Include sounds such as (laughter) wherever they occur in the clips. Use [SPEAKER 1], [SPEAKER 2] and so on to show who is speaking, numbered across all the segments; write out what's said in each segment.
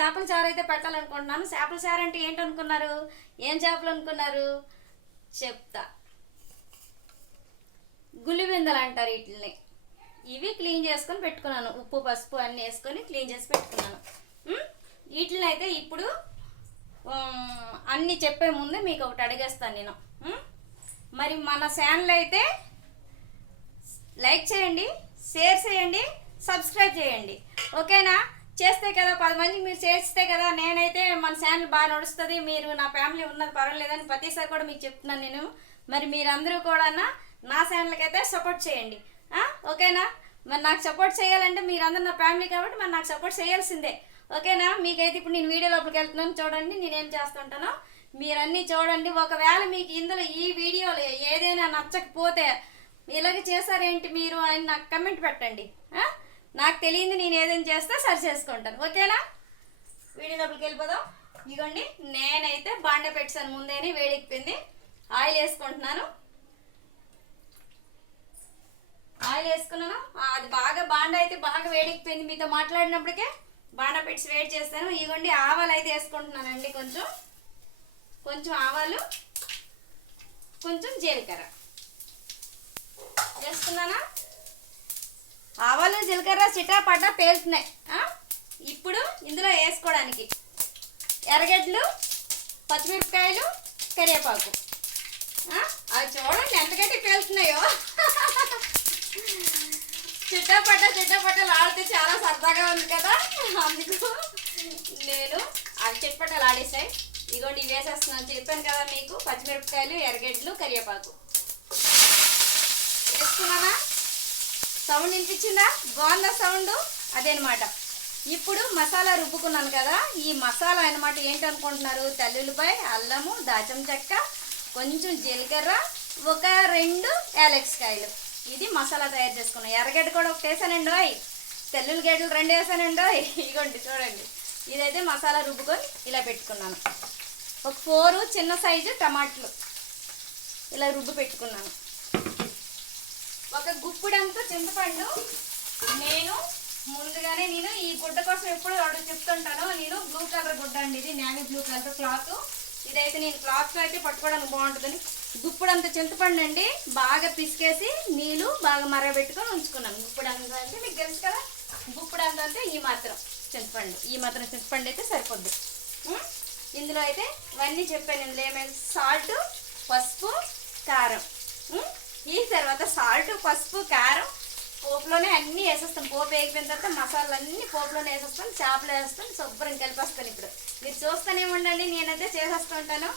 [SPEAKER 1] చేపల చారు అయితే పెట్టాలనుకుంటున్నాను. చేపల చారు అంటే ఏంటనుకున్నారు? ఏం చేపలు అనుకున్నారు చెప్తా. గులిబిందలు అంటారు వీటిని ఇవి క్లీన్ చేసుకొని పెట్టుకున్నాను. ఉప్పు పసుపు అన్నీ వేసుకొని క్లీన్ చేసి పెట్టుకున్నాను. వీటిని అయితే ఇప్పుడు అన్నీ చెప్పే ముందే మీకు ఒకటి అడిగేస్తాను నేను. మరి మన ఛానల్ అయితే లైక్ చేయండి షేర్ చేయండి సబ్స్క్రైబ్ చేయండి. ఓకేనా? చేస్తే కదా పది మందికి మీరు చేస్తే కదా నేనైతే మన ఛానల్ బాగా నడుస్తుంది మీరు నా ఫ్యామిలీ ఉన్నది పర్వాలేదని ప్రతిసారి కూడా మీకు చెప్తున్నాను నేను. మరి మీరందరూ కూడా నా ఛానల్కి అయితే సపోర్ట్ చేయండి. ఓకేనా? మరి నాకు సపోర్ట్ చేయాలంటే మీరందరూ నా ఫ్యామిలీ కాబట్టి మరి నాకు సపోర్ట్ చేయాల్సిందే. ఓకేనా? మీకైతే ఇప్పుడు నేను వీడియో లోపలికి వెళ్తున్నాను చూడండి నేనేం చేస్తుంటానో. మీరన్నీ చూడండి ఒకవేళ మీకు ఇందులో ఈ వీడియోలో ఏదైనా నచ్చకపోతే ఇలాగ చేశారేంటి మీరు అని నాకు కమెంట్ పెట్టండి. ఆ? నాకు తెలియంది నేను ఏదైనా చేస్తే సరి చేసుకుంటాను. ఓకేనా? వీడియో లోపలికి వెళ్ళిపోదాం. ఇదిగోండి నేనైతే బాండ పెట్టాను ముందేనే వేడెక్కిపోయింది. ఆయిల్ వేసుకుంటున్నాను. ఆయిల్ వేసుకున్నాను. అది బాగా బాండ అయితే బాగా వేడెక్కిపోయింది మీతో మాట్లాడినప్పటికే. బాండ పెట్టి వేడి చేస్తాను. ఇదిగోండి ఆవాలు అయితే వేసుకుంటున్నానండి కొంచెం. కొంచెం ఆవాలు కొంచెం జీలకర్ర. వేసుకున్నానా? ఆవాలు జీలకర్ర చిటాపట పేలుతున్నాయి. ఇప్పుడు ఇందులో వేసుకోవడానికి ఎర్రగడ్డలు పచ్చిమిరపకాయలు కరివేపాకు. అవి చూడండి ఎంతగట్టే పేలుతున్నాయో. చిట్టపట్ట చిట్టపట్టలు ఆడితే చాలా సరదాగా ఉంది కదా. అందుకు నేను అవి చిట్టపట్టలు ఆడేసాయి ఇదిగోండి ఇవి వేసేస్తున్నాను. చెప్పాను కదా మీకు పచ్చిమిరపకాయలు ఎర్రగడ్డలు కరివేపాకు. వేసుకున్నానా సౌండ్ వినిపించిందా? బాగుందా సౌండ్? అదేనమాట. ఇప్పుడు మసాలా రుబ్బుకున్నాను కదా ఈ మసాలా అన్నమాట ఏంటనుకుంటున్నారు? తల్లులపై అల్లము దాచం చెక్క కొంచెం జీలకర్ర ఒక రెండు యాలక్స్ కాయలు ఇది మసాలా తయారు చేసుకున్నాను ఎర్రగడ్డ కూడా ఒకటి వేసానండి ఓయ్. తెల్లుల గడ్డలు రెండు వేసానండి ఓయ్. ఇగోండి చూడండి. ఇదైతే మసాలా రుబ్బుకొని ఇలా పెట్టుకున్నాను. ఒక ఫోరు చిన్న సైజు టమాటాలు. ఇలా రుబ్బు పెట్టుకున్నాను. ఒక గుప్పుడంతా చింతపండు. నేను ముందుగానే నేను ఈ గుడ్డ కోసం ఎప్పుడు ఆర్డర్ చెప్తుంటాను నేను బ్లూ కలర్ గుడ్డ అండి. ఇది నేవీ బ్లూ కలర్ క్లాత్. ఇదైతే నేను క్లాత్లో అయితే పట్టుకోవడానికి బాగుంటుందని. గుప్పుడంత చింతపండు అండి. బాగా పిసికేసి నీళ్ళు బాగా మరగబెట్టుకొని ఉంచుకున్నాను గుప్పుడంత అంటే మీకు తెలుసు కదా గుప్పుడంత అంటే ఈ మాత్రం చింతపండు. ఈ మాత్రం చింతపండు అయితే సరిపోద్ది. ఇందులో అయితే ఇవన్నీ చెప్పాను. ఇందులో ఏమేమి? సాల్ట్ పసుపు కారం. ఈ తర్వాత సాల్ట్ పసుపు కారం పోపులోనే అన్నీ వేసేస్తాం. పోపు వేగిపోయిన తర్వాత మసాలాలు అన్నీ పోపులోనే వేసేస్తాం. చేపలు వేస్తాం శుభ్రం కలిపేస్తాను ఇప్పుడు. మీరు చూస్తూనే ఉండండి నేనైతే చేసేస్తుంటాను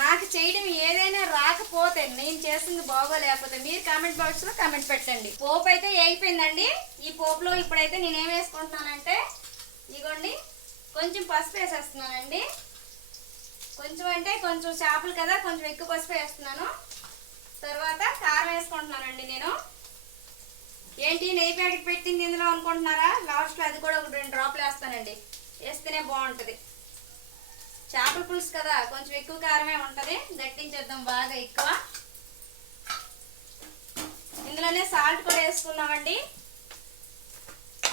[SPEAKER 1] నాకు చేయడం ఏదైనా రాకపోతే నేను చేసింది బాగోలేకపోతే మీరు కామెంట్ బాక్స్లో కామెంట్ పెట్టండి. పోపు అయితే వేగిపోయిందండి. ఈ పోపులో ఇప్పుడైతే నేను ఏం వేసుకుంటున్నానంటే ఇగోండి కొంచెం పసుపు వేసేస్తున్నానండి. కొంచెం అంటే కొంచెం చేపలు కదా కొంచెం ఎక్కువ పసుపు వేస్తున్నాను. తర్వాత కారం వేసుకుంటున్నానండి నేను. ఏంటి నెయ్యి ప్యాకెట్ పెట్టింది ఇందులో అనుకుంటున్నారా? లాస్ట్లో అది కూడా ఒక రెండు డ్రాప్లు వేస్తానండి. వేస్తేనే బాగుంటుంది. చేపల పులుసు కదా కొంచెం ఎక్కువ కారమే ఉంటుంది. దట్టించేద్దాం బాగా ఎక్కువ. ఇందులోనే సాల్ట్ కూడా వేసుకున్నామండి.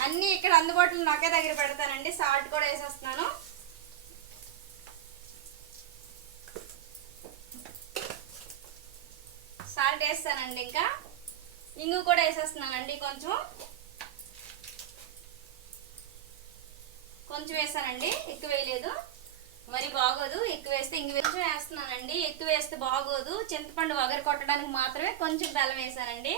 [SPEAKER 1] అన్నీ ఇక్కడ అందుబాటులో నాకే దగ్గర పెడతానండి. సాల్ట్ కూడా వేసేస్తున్నాను. సాల్ట్ వేస్తానండి ఇంకా. ఇంగు కూడా వేసేస్తున్నానండి కొంచెం. కొంచెం వేసానండి ఎక్కువ వేయలేదు. మరి బాగోదు ఎక్కువ వేస్తే ఇంక కొంచెం వేస్తున్నానండి. ఎక్కువ వేస్తే బాగోదు. చింతపండు వగరు కొట్టడానికి మాత్రమే కొంచెం బెల్లం వేసానండి.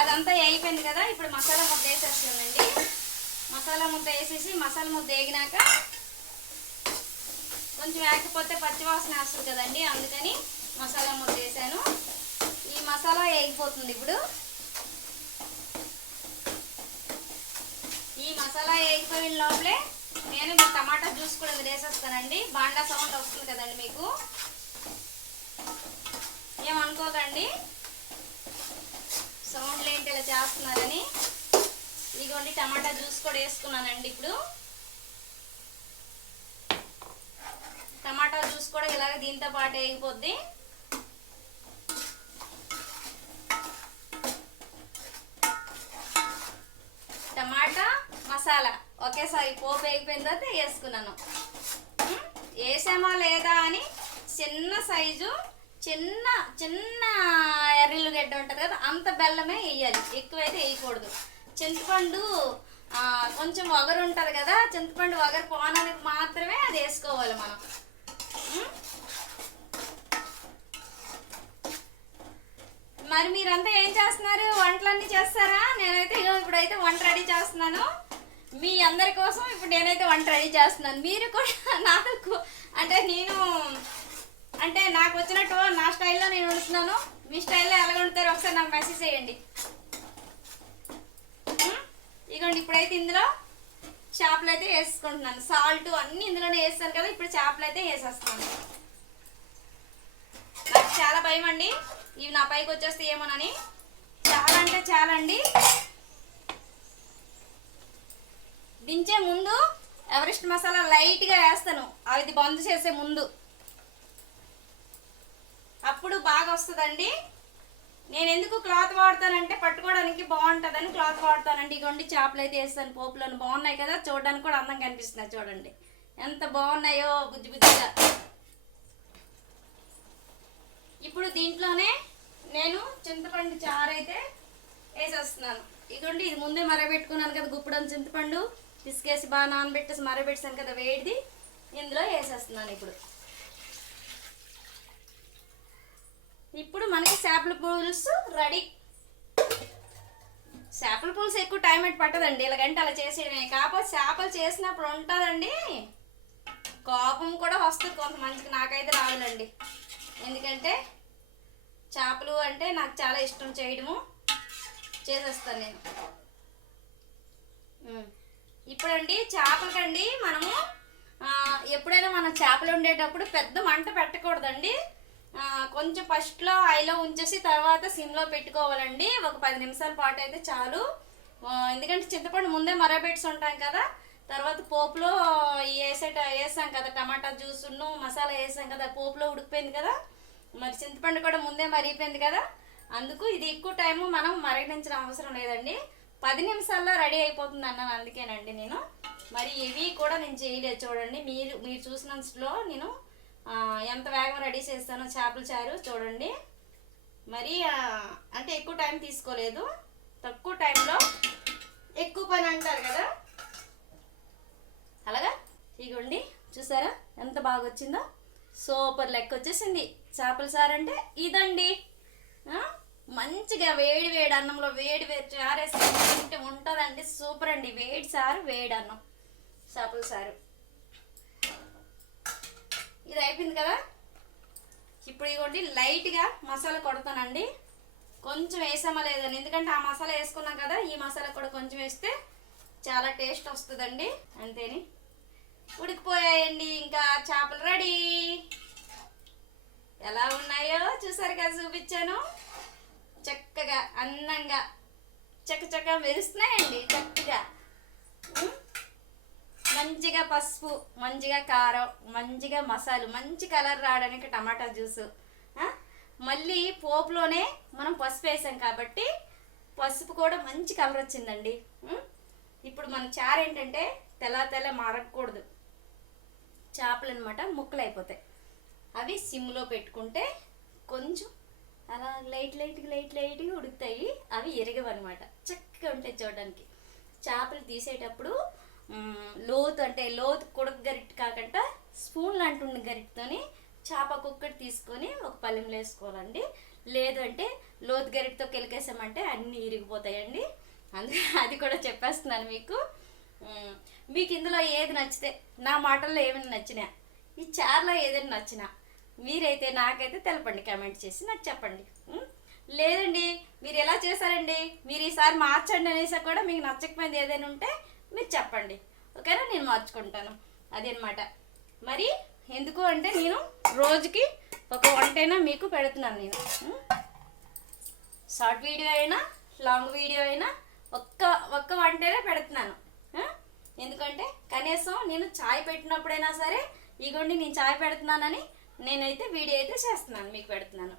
[SPEAKER 1] అదంతా అయిపోయింది కదా ఇప్పుడు మసాలా ముద్ద వేసేస్తానండి మసాలా ముద్ద వేసేసి మసాలా ముద్ద వేగినాక కొంచెం వేయకపోతే పచ్చివాసన వేస్తుంది కదండి అందుకని మసాలా ముద్ద వేసాను. ఈ మసాలా వేగిపోతుంది ఇప్పుడు. ఈ మసాలా వేగిపోయిన లోపలే నేను ఇప్పుడు టమాటా జ్యూస్ కూడా వేసేస్తానండి బాండా సౌండ్ వస్తుంది కదండి మీకు. ఏమనుకోకండి. సౌండ్లు ఏంటి ఇలా చేస్తున్నారని. ఇదిగోండి టమాటా జ్యూస్ కూడా వేసుకున్నానండి ఇప్పుడు. టమాటా జ్యూస్ కూడా ఇలాగ దీంతో పాటు వేగిపోద్ది. టమాటా మసాలా. ఒకేసారి పోపు వేగిపోయిన తర్వాత వేసుకున్నాను. వేసామా లేదా అని చిన్న సైజు చిన్న చిన్న ఎర్రిల్లు గడ్డ ఉంటుంది కదా అంత బెల్లమే వేయాలి. ఎక్కువైతే వేయకూడదు. చింతపండు కొంచెం వగరు ఉంటుంది కదా చింతపండు వగరు పోనానికి మాత్రమే అది వేసుకోవాలి మనం. మరి మీరంతా ఏం చేస్తున్నారు? వంటలన్నీ చేస్తారా? నేనైతే ఇగో ఇప్పుడైతే వంట రెడీ చేస్తున్నాను. మీ అందరి కోసం ఇప్పుడు నేనైతే వంట రెడీ చేస్తున్నాను. మీరు కూడా (laughs) నాకు అంటే నేను అంటే నాకు వచ్చినట్టు నా స్టైల్లో నేను వండుతున్నాను. మీ స్టైల్లో ఎలా వండుతారో ఒకసారి నాకు మెసేజ్ చేయండి. ఇగోండి ఇప్పుడైతే ఇందులో చేపలు అయితే వేసుకుంటున్నాను సాల్ట్ అన్నీ ఇందులోనే వేస్తాను కదా ఇప్పుడు చేపలు అయితే వేసేస్తాను చాలా భయం అండి ఇవి నా పైకి వచ్చేస్తే ఏమోనని. చాలా అంటే చాలా అండి దించే ముందు ఎవరెస్ట్ మసాలా లైట్గా వేస్తాను. అది బంద్ చేసే ముందు. అప్పుడు బాగా వస్తుందండి. నేను ఎందుకు క్లాత్ వాడతానంటే పట్టుకోవడానికి బాగుంటుందని క్లాత్ వాడతానండి. ఇగోండి చేపలు అయితే వేస్తాను. పోపులను బాగున్నాయి కదా. చూడడానికి కూడా అందంగా కనిపిస్తున్నాయి చూడండి. ఎంత బాగున్నాయో బుజ్జి బుజ్జిగా. ఇప్పుడు దీంట్లోనే నేను చింతపండు చారు అయితే వేసేస్తున్నాను. ఇదిగోండి ఇది ముందే మరబెట్టుకున్నాను కదా గుప్పడం చింతపండు. పిసికేసి బాగా నానబెట్టేసి మరబెట్టాను కదా వేడిది. ఇందులో వేసేస్తున్నాను ఇప్పుడు. ఇప్పుడు మనకి చేపల పులుసు రెడీ. చేపల పులుసు ఎక్కువ టైం పెట్టి పట్టదండి. ఇలాగంటే అలా చేసేయడమే. కాకపోతే చేపలు చేసినప్పుడు ఉంటుందండి. కోపం కూడా వస్తుంది కొంతమందికి. నాకైతే రాదులండి. ఎందుకంటే చేపలు అంటే నాకు చాలా ఇష్టం చేయడము. చేసేస్తాను నేను. ఇప్పుడండి చేపలకండి మనము ఎప్పుడైనా మనం చేపలు ఉండేటప్పుడు పెద్ద మంట పెట్టకూడదండి. కొంచెం ఫస్ట్లో ఐలో ఉంచేసి తర్వాత సిమ్లో పెట్టుకోవాలండి. ఒక పది నిమిషాల పాటు అయితే చాలు. ఎందుకంటే చింతపండు ముందే మరబెట్టి ఉంటాం కదా. తర్వాత పోపులో వేసేట వేసాం కదా టమాటా జ్యూసును మసాలా వేసాం కదా పోపులో ఉడికిపోయింది కదా. మరి చింతపండు కూడా ముందే మరిగిపోయింది కదా? అందుకు ఇది ఎక్కువ టైము మనం మరగడించిన అవసరం లేదండి. పది నిమిషాల్లో రెడీ అయిపోతుంది అన్నాను అందుకేనండి నేను. మరి ఇవి కూడా నేను చేయలేదు చూడండి. మీరు మీరు చూసినంతలో నేను ఎంత వేగం రెడీ చేస్తానో చేపల చారు చూడండి. మరి అంటే ఎక్కువ టైం తీసుకోలేదు. తక్కువ టైంలో ఎక్కువ పని అంటారు కదా? అలాగా? ఇగోండి చూసారా? ఎంత బాగా వచ్చిందో సూపర్ లెక్క వచ్చేసింది. చేపల సారు అంటే ఇదండి. మంచిగా వేడి వేడి అన్నంలో వేడి వేడి చారేసుకొని తింటే ఉంటుందండి. సూపర్ అండి. వేడి సారు వేడి అన్నం. చేపల సారు. ఇది అయిపోయింది కదా? ఇప్పుడు ఇదిగోండి లైట్గా మసాలా కొడతానండి. కొంచెం వేసామా లేదని ఎందుకంటే ఆ మసాలా వేసుకున్నాం కదా ఈ మసాలా కూడా కొంచెం వేస్తే చాలా టేస్ట్ వస్తుందండి. అంతేని? ఉడికిపోయాయండి. ఇంకా చేపలు రెడీ. ఎలా ఉన్నాయో చూసారు కదా చూపించాను. చక్కగా అందంగా చక్కచక్క మెరుస్తున్నాయండి చక్కగా మంచిగా పసుపు మంచిగా కారం మంచిగా మసాలు మంచి కలర్ రావడానికి టమాటా జ్యూసు. మళ్ళీ పోపులోనే మనం పసుపు వేసాం కాబట్టి పసుపు కూడా మంచి కలర్ వచ్చిందండి. ఇప్పుడు మన చారు ఏంటంటే తెల్ల తెల్ల మారకూడదు. చేపలు అనమాట ముక్కలు అయిపోతాయి అవి సిమ్లో పెట్టుకుంటే కొంచెం అలా లైట్ లైట్గా లైట్ లైట్గా ఉడుకుతాయి. అవి ఎరగవన్నమాట చక్కగా ఉంటాయి చూడడానికి. చేపలు తీసేటప్పుడు లోతు అంటే లోతు కొడుకు గరిటె కాకుండా స్పూన్ లాంటి ఉన్న గరిటతోని చేప కుక్కటి తీసుకొని ఒక పల్లెంలో వేసుకోవాలండి. లేదు అంటే లోతు గరిటతో కెలికేసామంటే అన్నీ ఇరిగిపోతాయండి. అందుకే అది కూడా చెప్పేస్తున్నాను మీకు. మీకు ఇందులో ఏది నచ్చితే నా మాటల్లో ఏమైనా నచ్చినా ఈ చార్లో ఏదైనా నచ్చినా మీరైతే నాకైతే తెలపండి కామెంట్ చేసి నాకు చెప్పండి. లేదండి మీరు ఎలా చేశారండి? మీరు ఈసారి మార్చండి అనేసి కూడా మీకు నచ్చకపోయింది ఏదైనా ఉంటే మీరు చెప్పండి. ఓకేనా? నేను మార్చుకుంటాను. అదనమాట. మరి ఎందుకు అంటే నేను రోజుకి ఒక వంటైనా మీకు పెడుతున్నాను నేను. షార్ట్ వీడియో అయినా లాంగ్ వీడియో అయినా ఒక్క ఒక్క వంటనే పెడుతున్నాను. ఎందుకంటే కనీసం నేను చాయ్ పెట్టినప్పుడైనా సరే ఇగోండి నేను చాయ్ పెడుతున్నానని నేనైతే వీడియో అయితే చేస్తున్నాను మీకు పెడుతున్నాను.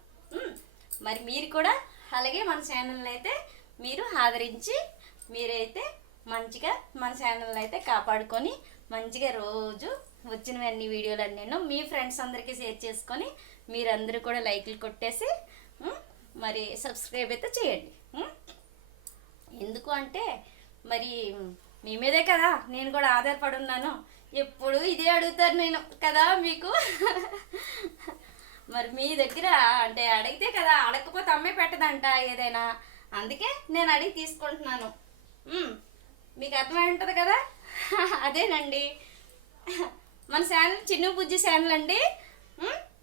[SPEAKER 1] మరి మీరు కూడా అలాగే మన ఛానల్ని అయితే మీరు ఆదరించి మీరైతే మంచిగా మన ఛానల్ అయితే కాపాడుకొని మంచిగా రోజు వచ్చినవన్నీ వీడియోలు నేను మీ ఫ్రెండ్స్ అందరికీ షేర్ చేసుకొని మీరందరూ కూడా లైక్లు కొట్టేసి మరి సబ్స్క్రైబ్ అయితే చేయండి. ఎందుకు అంటే మరి మీ మీదే కదా నేను కూడా ఆధారపడి ఉన్నాను ఎప్పుడు ఇదే అడుగుతారు నేను కదా మీకు? మరి మీ దగ్గర అంటే అడిగితే కదా అడగకపోతే అమ్మే పెట్టదంట ఏదైనా. అందుకే నేను అడిగి తీసుకుంటున్నాను. మీకు అర్థమై ఉంటుంది కదా? అదేనండి. మన ఛానల్ చిన్న బుజ్జి ఛానల్ అండి.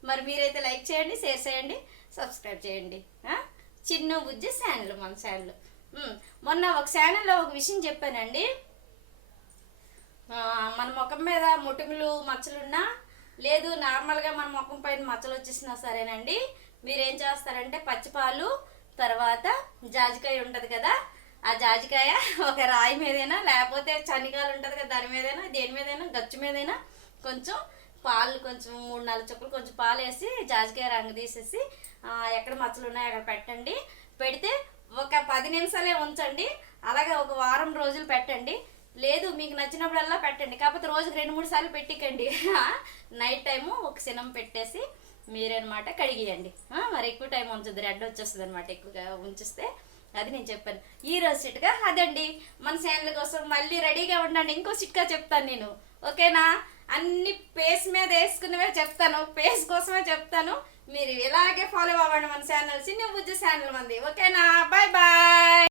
[SPEAKER 1] మరి మీరైతే లైక్ చేయండి షేర్ చేయండి సబ్స్క్రైబ్ చేయండి. చిన్న బుజ్జి ఛానల్ మన ఛానల్. మొన్న ఒక ఛానల్లో ఒక విషయం చెప్పానండి. మన ముఖం మీద ముటుకులు మచ్చలున్నా లేదు నార్మల్గా మన ముఖం పైన మచ్చలు వచ్చేసినా సరేనండి. మీరేం చేస్తారంటే పచ్చిపాలు తర్వాత జాజికాయ ఉంటుంది కదా ఆ జాజికాయ ఒక రాయి మీదైనా లేకపోతే చనికాయలు ఉంటుంది కదా దాని మీదైనా దేని మీదైనా గచ్చు మీదైనా కొంచెం పాలు కొంచెం మూడు నాలుగు చుక్కలు కొంచెం పాలు వేసి జాజికాయ రంగు తీసేసి ఎక్కడ మచ్చలు ఉన్నాయో అక్కడ పెట్టండి. పెడితే ఒక పది నిమిషాలే ఉంచండి. అలాగే ఒక వారం రోజులు పెట్టండి. లేదు మీకు నచ్చినప్పుడల్లా పెట్టండి. కాకపోతే రోజుకి రెండు మూడు సార్లు పెట్టికండి. నైట్ టైము ఒక సినం పెట్టేసి మీరనమాట కడిగియండి. మరి ఎక్కువ టైం ఉంచుద్ది. రెడ్ వచ్చేస్తుంది అనమాట ఎక్కువగా ఉంచిస్తే. అది నేను చెప్పాను. ఈ రోజు సిట్గా అదండి. మన ఛానల్ కోసం మళ్ళీ రెడీగా ఉండండి. ఇంకో సిట్గా చెప్తాను నేను. ఓకేనా? అన్ని పేస్ మీద వేసుకున్నవే చెప్తాను. పేస్ కోసమే చెప్తాను. మీరు ఇలాగే ఫాలో అవ్వండి మన ఛానల్స్ చిన్న బుజ్జి ఛానల్ మంది. ఓకేనా బాయ్ బాయ్